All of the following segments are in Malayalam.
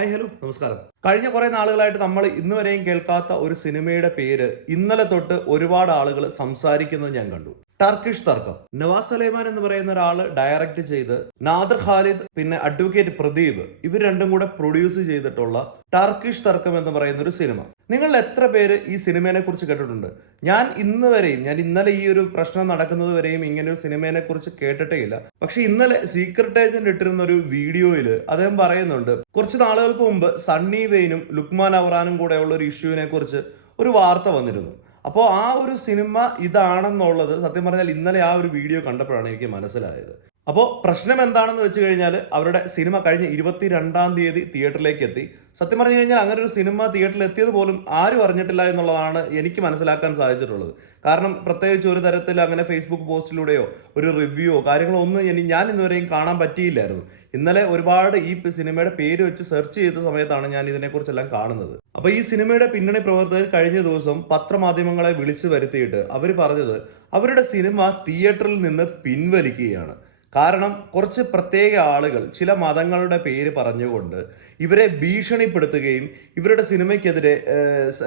ഹായ് ഹലോ നമസ്കാരം. കഴിഞ്ഞ കുറെ നാളുകളായിട്ട് നമ്മൾ ഇന്ന് വരെയും കേൾക്കാത്ത ഒരു സിനിമയുടെ പേര് ഇന്നലെ തൊട്ട് ഒരുപാട് ആളുകൾ സംസാരിക്കുന്നത് ഞാൻ കണ്ടു. ടർക്കിഷ് തർക്കം. നവാസ് സലൈമാൻ എന്ന് പറയുന്ന ഒരാൾ ഡയറക്റ്റ് ചെയ്ത് നാദർ ഖാലിദ് പിന്നെ അഡ്വക്കേറ്റ് പ്രദീപ് ഇവർ രണ്ടും കൂടെ പ്രൊഡ്യൂസ് ചെയ്തിട്ടുള്ള ടർക്കിഷ് തർക്കം എന്ന് പറയുന്ന ഒരു സിനിമ. നിങ്ങൾ എത്ര പേര് ഈ സിനിമയെ കുറിച്ച് കേട്ടിട്ടുണ്ട്? ഞാൻ ഇന്ന് വരെയും ഞാൻ ഇന്നലെ ഈ ഒരു പ്രശ്നം നടക്കുന്നത് വരെയും ഇങ്ങനെ ഒരു സിനിമയെ കുറിച്ച് കേട്ടിട്ടേ ഇല്ല. പക്ഷെ ഇന്നലെ സീക്രട്ട് ഏജന്റ് ഇട്ടിരുന്ന ഒരു വീഡിയോയിൽ അദ്ദേഹം പറയുന്നുണ്ട് കുറച്ച് നാളുകൾക്ക് മുമ്പ് സണ്ണി വെയിനും ലുക്മാൻ അവറാനും കൂടെയുള്ള ഒരു ഇഷ്യൂവിനെ കുറിച്ച് ഒരു വാർത്ത വന്നിരുന്നു. അപ്പോൾ ആ ഒരു സിനിമ ഇതാണെന്നുള്ളത് സത്യം പറഞ്ഞാൽ ഇന്നലെ ആ ഒരു വീഡിയോ കണ്ടപ്പോഴാണ് എനിക്ക് മനസ്സിലായത്. അപ്പോൾ പ്രശ്നം എന്താണെന്ന് വെച്ച് കഴിഞ്ഞാൽ അവരുടെ സിനിമ കഴിഞ്ഞ ഇരുപത്തിരണ്ടാം തീയതി തിയേറ്ററിലേക്ക് എത്തി സത്യം പറഞ്ഞു കഴിഞ്ഞാൽ അങ്ങനെ ഒരു സിനിമ തിയേറ്ററിൽ എത്തിയത് പോലും ആരും അറിഞ്ഞിട്ടില്ല എന്നുള്ളതാണ് എനിക്ക് മനസ്സിലാക്കാൻ സാധിച്ചിട്ടുള്ളത്. കാരണം പ്രത്യേകിച്ച് ഒരു തരത്തിൽ അങ്ങനെ ഫേസ്ബുക്ക് പോസ്റ്റിലൂടെയോ ഒരു റിവ്യൂയോ കാര്യങ്ങളോ ഒന്നും ഇനി ഞാൻ ഇന്നുവരെയും കാണാൻ പറ്റിയില്ലായിരുന്നു. ഇന്നലെ ഒരുപാട് ഈ സിനിമയുടെ പേര് വെച്ച് സെർച്ച് ചെയ്ത സമയത്താണ് ഞാൻ ഇതിനെക്കുറിച്ചെല്ലാം കാണുന്നത്. അപ്പോൾ ഈ സിനിമയുടെ പിന്നണി പ്രവർത്തകർ കഴിഞ്ഞ ദിവസം പത്രമാധ്യമങ്ങളെ വിളിച്ചു വരുത്തിയിട്ട് അവർ പറഞ്ഞത് അവരുടെ സിനിമ തിയേറ്ററിൽ നിന്ന് പിൻവലിക്കുകയാണ്. കാരണം കുറച്ച് പ്രത്യേക ആളുകൾ ചില മതങ്ങളുടെ പേര് പറഞ്ഞുകൊണ്ട് ഇവരെ ഭീഷണിപ്പെടുത്തുകയും ഇവരുടെ സിനിമയ്ക്കെതിരെ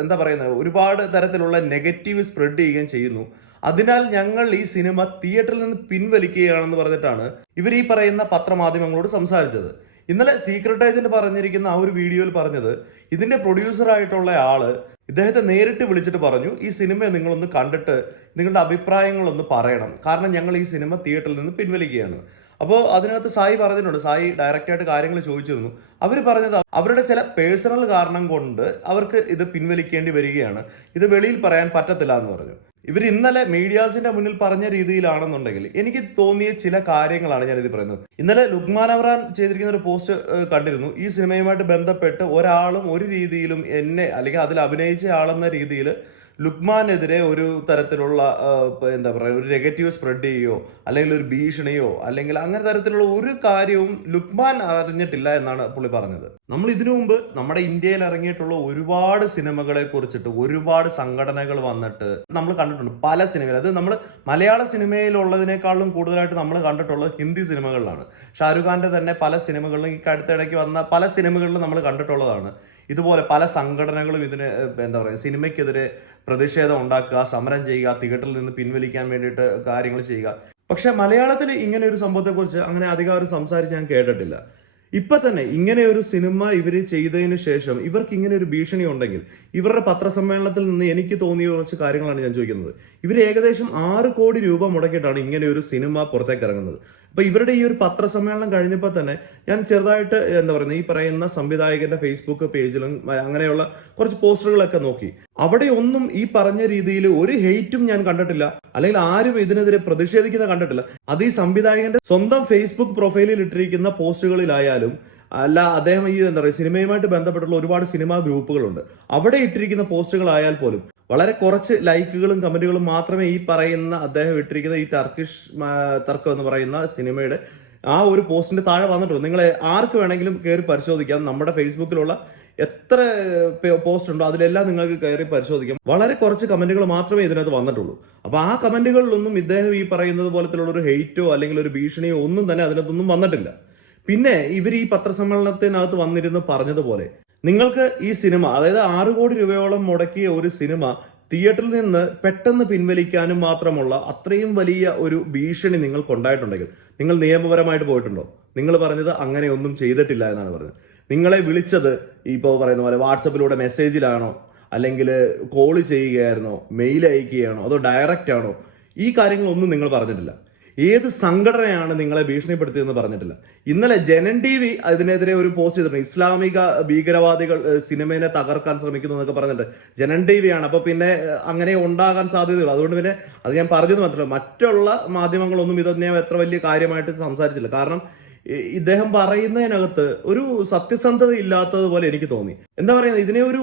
എന്താ പറയുന്നത് ഒരുപാട് തരത്തിലുള്ള നെഗറ്റീവ് സ്പ്രെഡ് ചെയ്യുകയും ചെയ്യുന്നു. അതിനാൽ ഞങ്ങൾ ഈ സിനിമ തിയേറ്ററിൽ നിന്ന് പിൻവലിക്കുകയാണെന്ന് പറഞ്ഞിട്ടാണ് ഇവർ ഈ പറയുന്ന പത്രമാധ്യമങ്ങളോട് സംസാരിച്ചത്. ഇന്നലെ സീക്രട്ട് ഏജന്റ് പറഞ്ഞിരിക്കുന്ന ആ ഒരു വീഡിയോയിൽ പറഞ്ഞത് ഇതിന്റെ പ്രൊഡ്യൂസർ ആയിട്ടുള്ള ആൾ ഇദ്ദേഹത്തെ നേരിട്ട് വിളിച്ചിട്ട് പറഞ്ഞു ഈ സിനിമ നിങ്ങളൊന്ന് കണ്ടിട്ട് നിങ്ങളുടെ അഭിപ്രായങ്ങളൊന്ന് പറയണം. കാരണം ഞങ്ങൾ ഈ സിനിമ തിയേറ്ററിൽ നിന്ന് പിൻവലിക്കുകയാണ്. അപ്പോൾ അതിനകത്ത് സായി പറഞ്ഞിട്ടുണ്ട് സായി ഡയറക്റ്റായിട്ട് കാര്യങ്ങൾ ചോദിച്ചിരുന്നു. അവർ പറഞ്ഞത് അവരുടെ ചില പേഴ്സണൽ കാരണം കൊണ്ട് അവർക്ക് ഇത് പിൻവലിക്കേണ്ടി വരികയാണ്. ഇത് വെളിയിൽ പറയാൻ പറ്റത്തില്ല എന്ന് പറഞ്ഞു. ഇവർ ഇന്നലെ മീഡിയാസിന്റെ മുന്നിൽ പറഞ്ഞ രീതിയിലാണെന്നുണ്ടെങ്കിൽ എനിക്ക് തോന്നിയ ചില കാര്യങ്ങളാണ് ഞാൻ ഇത് പറയുന്നത്. ഇന്നലെ ലുക്മാൻ അവറാൻ ചെയ്തിരിക്കുന്ന ഒരു പോസ്റ്റ് കണ്ടിരുന്നു. ഈ സിനിമയുമായിട്ട് ബന്ധപ്പെട്ട് ഒരാളും ഒരു രീതിയിലും എന്നെ അല്ലെങ്കിൽ അതിൽ അഭിനയിച്ച ആളെന്ന രീതിയിൽ ലുക്മാനെതിരെ ഒരു തരത്തിലുള്ള എന്താ പറയുക ഒരു നെഗറ്റീവ് സ്പ്രെഡ് ചെയ്യുകയോ അല്ലെങ്കിൽ ഒരു ഭീഷണിയോ അല്ലെങ്കിൽ അങ്ങനെ തരത്തിലുള്ള ഒരു കാര്യവും ലുക്മാൻ അറിഞ്ഞിട്ടില്ല എന്നാണ് പുള്ളി പറഞ്ഞത്. നമ്മൾ ഇതിനു മുമ്പ് നമ്മുടെ ഇന്ത്യയിൽ ഇറങ്ങിയിട്ടുള്ള ഒരുപാട് സിനിമകളെ കുറിച്ചിട്ട് ഒരുപാട് സംഘടനകൾ വന്നിട്ട് നമ്മൾ കണ്ടിട്ടുണ്ട്. പല സിനിമകൾ അത് നമ്മൾ മലയാള സിനിമയിലുള്ളതിനേക്കാളും കൂടുതലായിട്ട് നമ്മൾ കണ്ടിട്ടുള്ളത് ഹിന്ദി സിനിമകളിലാണ്. ഷാരൂഖ് ഖാന്റെ തന്നെ പല സിനിമകളിലും ഈ അടുത്തിടയ്ക്ക് വന്ന പല സിനിമകളിലും നമ്മൾ കണ്ടിട്ടുള്ളതാണ്. ഇതുപോലെ പല സംഘടനകളും ഇതിന് എന്താ പറയുക സിനിമയ്ക്കെതിരെ പ്രതിഷേധം ഉണ്ടാക്കുക സമരം ചെയ്യുക തിയേറ്ററിൽ നിന്ന് പിൻവലിക്കാൻ വേണ്ടിയിട്ട് കാര്യങ്ങൾ ചെയ്യുക. പക്ഷെ മലയാളത്തിൽ ഇങ്ങനെ ഒരു സംഭവത്തെക്കുറിച്ച് അങ്ങനെ അധികം ആരും സംസാരിച്ച് ഞാൻ കേട്ടിട്ടില്ല. ഇപ്പൊ തന്നെ ഇങ്ങനെ ഒരു സിനിമ ഇവർ ചെയ്തതിന് ശേഷം ഇവർക്ക് ഇങ്ങനെ ഒരു ഭീഷണി ഉണ്ടെങ്കിൽ ഇവരുടെ പത്രസമ്മേളനത്തിൽ നിന്ന് എനിക്ക് തോന്നിയ കുറച്ച് കാര്യങ്ങളാണ് ഞാൻ ചോദിക്കുന്നത്. ഇവർ ഏകദേശം ആറ് കോടി രൂപ മുടക്കിയിട്ടാണ് ഇങ്ങനെ ഒരു സിനിമ പുറത്തേക്ക് ഇറങ്ങുന്നത്. അപ്പൊ ഇവരുടെ ഈ ഒരു പത്രസമ്മേളനം കഴിഞ്ഞപ്പോൾ തന്നെ ഞാൻ ചെറുതായിട്ട് എന്താ പറയുന്നത് ഈ പറയുന്ന സംവിധായകന്റെ ഫേസ്ബുക്ക് പേജിലും അങ്ങനെയുള്ള കുറച്ച് പോസ്റ്ററുകളൊക്കെ നോക്കി. അവിടെ ഒന്നും ഈ പറഞ്ഞ രീതിയിൽ ഒരു ഹെയ്റ്റും ഞാൻ കണ്ടിട്ടില്ല. അല്ലെങ്കിൽ ആരും ഇതിനെതിരെ പ്രതിഷേധിക്കുന്ന കണ്ടിട്ടില്ല. അത് ഈ സംവിധായകന്റെ സ്വന്തം ഫേസ്ബുക്ക് പ്രൊഫൈലിൽ ഇട്ടിരിക്കുന്ന പോസ്റ്റുകളിലായാലും അല്ല അദ്ദേഹം ഈ എന്താ പറയുക സിനിമയുമായിട്ട് ബന്ധപ്പെട്ടുള്ള ഒരുപാട് സിനിമാ ഗ്രൂപ്പുകളുണ്ട്. അവിടെ ഇട്ടിരിക്കുന്ന പോസ്റ്റുകളായാൽ പോലും വളരെ കുറച്ച് ലൈക്കുകളും കമന്റുകളും മാത്രമേ ഈ പറയുന്ന അദ്ദേഹം ഇട്ടിരിക്കുന്ന ഈ ടർക്കിഷ് തർക്കം എന്ന് പറയുന്ന സിനിമയുടെ ആ ഒരു പോസ്റ്റിന്റെ താഴെ വന്നിട്ടുള്ളൂ നിങ്ങൾ ആർക്ക് വേണമെങ്കിലും കയറി പരിശോധിക്കാം. നമ്മുടെ ഫേസ്ബുക്കിലുള്ള എത്ര പോസ്റ്റ് ഉണ്ടോ അതിലെല്ലാം നിങ്ങൾക്ക് കയറി പരിശോധിക്കാം. വളരെ കുറച്ച് കമന്റുകൾ മാത്രമേ ഇതിനകത്ത് വന്നിട്ടുള്ളൂ. അപ്പൊ ആ കമന്റുകളിലൊന്നും ഇദ്ദേഹം ഈ പറയുന്നത് പോലത്തിലുള്ള ഒരു ഹെയ്റ്റോ അല്ലെങ്കിൽ ഒരു ഭീഷണിയോ ഒന്നും തന്നെ അതിനകത്തൊന്നും വന്നിട്ടില്ല. പിന്നെ ഇവർ ഈ പത്രസമ്മേളനത്തിനകത്ത് വന്നിരുന്ന് പറഞ്ഞതുപോലെ നിങ്ങൾക്ക് ഈ സിനിമ അതായത് ആറ് കോടി രൂപയോളം മുടക്കിയ ഒരു സിനിമ തിയേറ്ററിൽ നിന്ന് പെട്ടെന്ന് പിൻവലിക്കാനും മാത്രമുള്ള അത്രയും വലിയ ഒരു ഭീഷണി നിങ്ങൾക്ക് ഉണ്ടായിട്ടുണ്ടെങ്കിൽ നിങ്ങൾ നിയമപരമായിട്ട് പോയിട്ടുണ്ടോ? നിങ്ങൾ പറഞ്ഞത് അങ്ങനെ ഒന്നും ചെയ്തിട്ടില്ല എന്നാണ് പറഞ്ഞത്. നിങ്ങളെ വിളിച്ചത് ഇപ്പോൾ പറയുന്ന പോലെ വാട്സപ്പിലൂടെ മെസ്സേജിലാണോ? അല്ലെങ്കിൽ കോൾ ചെയ്യുകയായിരുന്നോ? മെയിൽ അയക്കുകയാണോ? അതോ ഡയറക്റ്റ് ആണോ ഈ കാര്യങ്ങളൊന്നും നിങ്ങൾ പറഞ്ഞിട്ടില്ല. ഏത് സംഘടനയാണ് നിങ്ങളെ ഭീഷണിപ്പെടുത്തിയതെന്ന് പറഞ്ഞിട്ടില്ല. ഇന്നലെ ജനൻ ടി വി അതിനെതിരെ ഒരു പോസ്റ്റ് ചെയ്തിട്ടുണ്ട്. ഇസ്ലാമിക ഭീകരവാദികൾ സിനിമയെ തകർക്കാൻ ശ്രമിക്കുന്നു എന്നൊക്കെ പറഞ്ഞിട്ട് ജനൻ ടി വി ആണ്. അപ്പൊ പിന്നെ അങ്ങനെ ഉണ്ടാകാൻ സാധ്യതയുള്ളൂ. അതുകൊണ്ട് പിന്നെ അത് ഞാൻ പറഞ്ഞത് മാത്രമല്ല മറ്റുള്ള മാധ്യമങ്ങളൊന്നും ഇതൊന്നും ഞാൻ എത്ര വലിയ കാര്യമായിട്ട് സംസാരിച്ചില്ല. കാരണം ഇദ്ദേഹം പറയുന്നതിനകത്ത് ഒരു സത്യസന്ധത ഇല്ലാത്തതുപോലെ എനിക്ക് തോന്നി. എന്താ പറയുന്നത്? ഇതിനെ ഒരു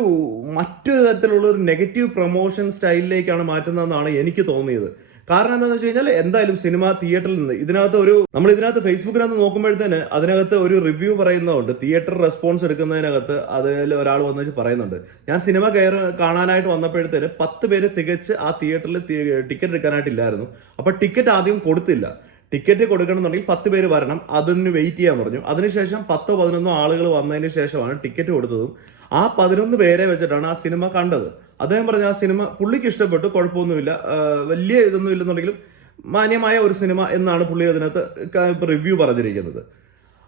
മറ്റു തരത്തിലുള്ള ഒരു നെഗറ്റീവ് പ്രൊമോഷൻ സ്റ്റൈലിലേക്കാണ് മാറ്റുന്നതെന്നാണ് എനിക്ക് തോന്നിയത്. കാരണം എന്താണെന്ന് വെച്ച് കഴിഞ്ഞാൽ എന്തായാലും സിനിമ തിയേറ്ററിൽ നിന്ന് ഇതിനകത്ത് ഒരു നമ്മൾ ഇതിനകത്ത് ഫേസ്ബുക്കിനകത്ത് നോക്കുമ്പോഴത്തേന് അതിനകത്ത് ഒരു റിവ്യൂ പറയുന്നതുണ്ട്. തിയേറ്റർ റെസ്പോൺസ് എടുക്കുന്നതിനകത്ത് അതിൽ ഒരാൾ വന്നു വെച്ച് പറയുന്നുണ്ട്. ഞാൻ സിനിമ കയറി കാണാനായിട്ട് വന്നപ്പോഴത്തേന് പത്ത് പേര് തികച്ച് ആ തിയേറ്ററിൽ ടിക്കറ്റ് എടുക്കാനായിട്ടില്ലായിരുന്നു. അപ്പൊ ടിക്കറ്റ് ആദ്യം കൊടുത്തില്ല. ടിക്കറ്റ് കൊടുക്കണമെന്നുണ്ടെങ്കിൽ പത്ത് പേര് വരണം. അതിന് വെയിറ്റ് ചെയ്യാൻ പറഞ്ഞു. അതിനുശേഷം പത്തോ പതിനൊന്നോ ആളുകൾ വന്നതിന് ശേഷമാണ് ടിക്കറ്റ് കൊടുത്തതും. ആ പതിനൊന്ന് പേരെ വെച്ചിട്ടാണ് ആ സിനിമ കണ്ടത്. അദ്ദേഹം പറഞ്ഞ ആ സിനിമ പുള്ളിക്ക് ഇഷ്ടപ്പെട്ടു കുഴപ്പമൊന്നുമില്ല. വലിയ ഇതൊന്നും ഇല്ലെന്നുണ്ടെങ്കിലും മാന്യമായ ഒരു സിനിമ എന്നാണ് പുള്ളി അതിനകത്ത് റിവ്യൂ പറഞ്ഞിരിക്കുന്നത്.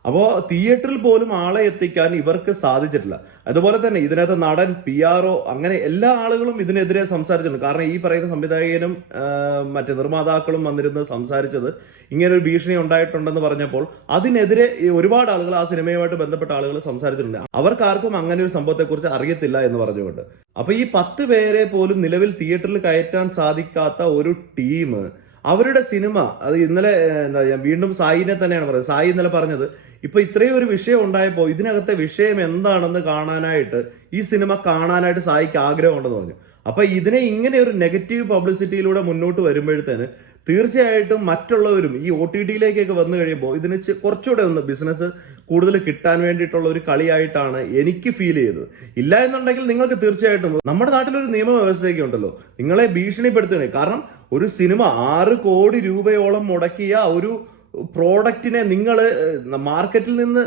അപ്പോൾ തിയേറ്ററിൽ പോലും ആളെ എത്തിക്കാൻ ഇവർക്ക് സാധിച്ചിട്ടില്ല. അതുപോലെ തന്നെ ഇതിനകത്ത് നടൻ പി ആർ ഒ അങ്ങനെ എല്ലാ ആളുകളും ഇതിനെതിരെ സംസാരിച്ചിട്ടുണ്ട്. കാരണം ഈ പറയുന്ന സംവിധായകനും മറ്റ് നിർമ്മാതാക്കളും വന്നിരുന്ന് സംസാരിച്ചത് ഇങ്ങനെ ഒരു ഭീഷണി ഉണ്ടായിട്ടുണ്ടെന്ന് പറഞ്ഞപ്പോൾ അതിനെതിരെ ഒരുപാട് ആളുകൾ ആ സിനിമയുമായിട്ട് ബന്ധപ്പെട്ട ആളുകൾ സംസാരിച്ചിട്ടുണ്ട്. അവർക്കാർക്കും അങ്ങനെ ഒരു സംഭവത്തെക്കുറിച്ച് അറിയത്തില്ല എന്ന് പറഞ്ഞുകൊണ്ട്. അപ്പൊ ഈ പത്ത് പേരെ പോലും നിലവിൽ തിയേറ്ററിൽ കയറ്റാൻ സാധിക്കാത്ത ഒരു ടീം അവരുടെ സിനിമ അത് ഇന്നലെ എന്താ ഞാൻ വീണ്ടും സായിനെ തന്നെയാണ് പറയുന്നത് സായി ഇന്നലെ പറഞ്ഞത് ഇപ്പൊ ഇത്രയും ഒരു വിഷയം ഉണ്ടായപ്പോൾ ഇതിനകത്തെ വിഷയം എന്താണെന്ന് കാണാനായിട്ട് ഈ സിനിമ കാണാനായിട്ട് സായിക്ക് ആഗ്രഹമുണ്ടെന്ന് പറഞ്ഞു. അപ്പൊ ഇതിനെ ഇങ്ങനെ ഒരു നെഗറ്റീവ് പബ്ലിസിറ്റിയിലൂടെ മുന്നോട്ട് വരുമ്പോഴത്തേന് തീർച്ചയായിട്ടും മറ്റുള്ളവരും ഈ ഒ ടി ടിയിലേക്കൊക്കെ വന്നു കഴിയുമ്പോൾ ഇതിന് കുറച്ചുകൂടെ ഒന്ന് ബിസിനസ് കൂടുതൽ കിട്ടാൻ വേണ്ടിയിട്ടുള്ള ഒരു കളിയായിട്ടാണ് എനിക്ക് ഫീൽ ചെയ്തത്. ഇല്ല എന്നുണ്ടെങ്കിൽ നിങ്ങൾക്ക് തീർച്ചയായിട്ടും നമ്മുടെ നാട്ടിലൊരു നിയമവ്യവസ്ഥയൊക്കെ ഉണ്ടല്ലോ. നിങ്ങളെ ഭീഷണിപ്പെടുത്തണേ. കാരണം ഒരു സിനിമ ആറ് കോടി രൂപയോളം മുടക്കിയ ഒരു പ്രോഡക്റ്റിനെ നിങ്ങൾ മാർക്കറ്റിൽ നിന്ന്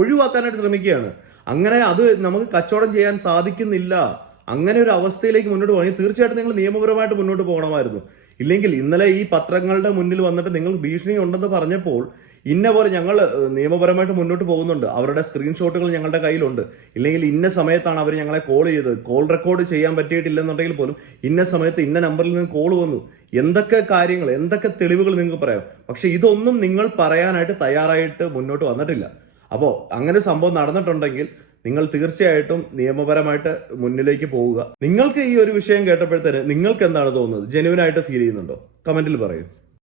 ഒഴിവാക്കാനായിട്ട് ശ്രമിക്കുകയാണ്. അങ്ങനെ അത് നമുക്ക് കച്ചവടം ചെയ്യാൻ സാധിക്കുന്നില്ല. അങ്ങനെ ഒരു അവസ്ഥയിലേക്ക് മുന്നോട്ട് പോകണമെങ്കിൽ തീർച്ചയായിട്ടും നിങ്ങൾ നിയമപരമായിട്ട് മുന്നോട്ട് പോകണമായിരുന്നു. ഇല്ലെങ്കിൽ ഇന്നലെ ഈ പത്രങ്ങളുടെ മുന്നിൽ വന്നിട്ട് നിങ്ങൾ ഭീഷണി ഉണ്ടെന്ന് പറഞ്ഞപ്പോൾ ഇന്ന പോലെ ഞങ്ങൾ നിയമപരമായിട്ട് മുന്നോട്ട് പോകുന്നുണ്ട്. അവരുടെ സ്ക്രീൻഷോട്ടുകൾ ഞങ്ങളുടെ കയ്യിലുണ്ട്. ഇല്ലെങ്കിൽ ഇന്ന സമയത്താണ് അവർ ഞങ്ങളെ കോൾ ചെയ്തത്. കോൾ റെക്കോർഡ് ചെയ്യാൻ പറ്റിയിട്ടില്ലെന്നുണ്ടെങ്കിൽ പോലും ഇന്ന സമയത്ത് ഇന്ന നമ്പറിൽ നിന്ന് കോൾ വന്നു. എന്തൊക്കെ കാര്യങ്ങൾ എന്തൊക്കെ തെളിവുകൾ നിങ്ങൾക്ക് പറയാം? പക്ഷെ ഇതൊന്നും നിങ്ങൾ പറയാനായിട്ട് തയ്യാറായിട്ട് മുന്നോട്ട് വന്നിട്ടില്ല. അപ്പോൾ അങ്ങനെ സംഭവം നടന്നിട്ടുണ്ടെങ്കിൽ നിങ്ങൾ തീർച്ചയായിട്ടും നിയമപരമായിട്ട് മുന്നിലേക്ക് പോവുക. നിങ്ങൾക്ക് ഈ ഒരു വിഷയം കേട്ടപ്പോഴത്തേന് നിങ്ങൾക്ക് എന്താണ് തോന്നുന്നത്? ജെനുവിനായിട്ട് ഫീൽ ചെയ്യുന്നുണ്ടോ? കമന്റിൽ പറയൂ.